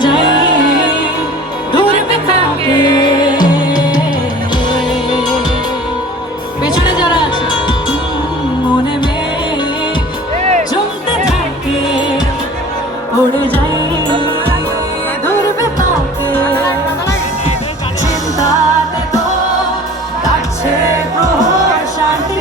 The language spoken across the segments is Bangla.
যাই দূরবে থাকে পেছনে যারা আছে মনে মেঘ জমতে থাকে উড়ে যাই দূরবে থাকে চিন্তাতে তো কাটছে প্রহর শান্তি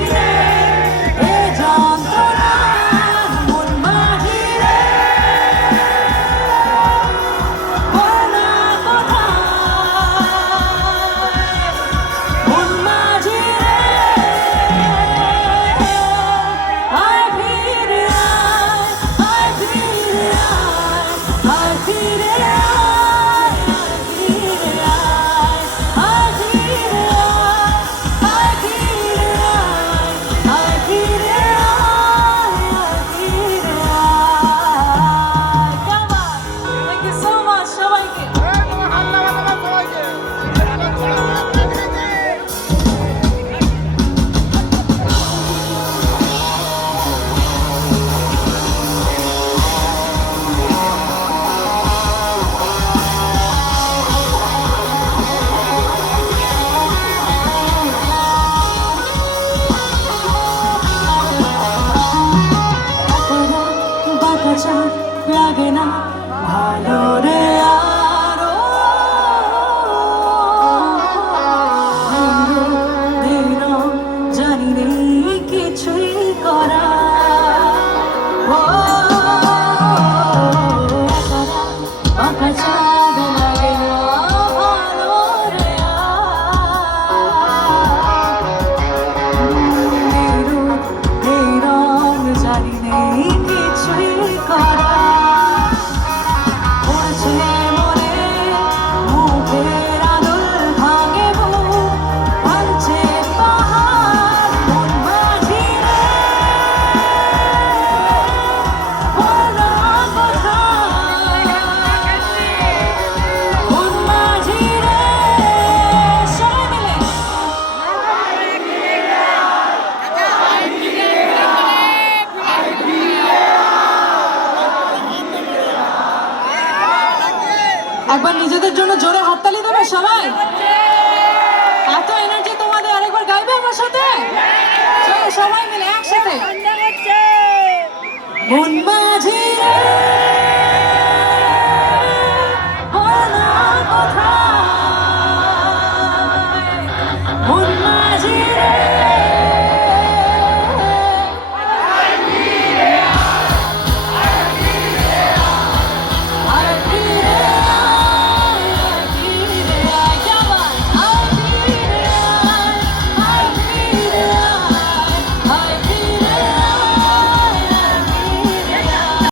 লাগে না ভালো রে আরো জানি নেই কিছুই করা বাঁকা চাঁদ লাগে না ভালো রে এই রং জানি নেই কিছুই করা একবার নিজেদের জন্য জোরে হাততালি দেবে সবাই এত এনার্জি তোমাদের আরেকবার গাইবে আমার সাথে চলো সবাই মিলে একসাথে মন মাঝে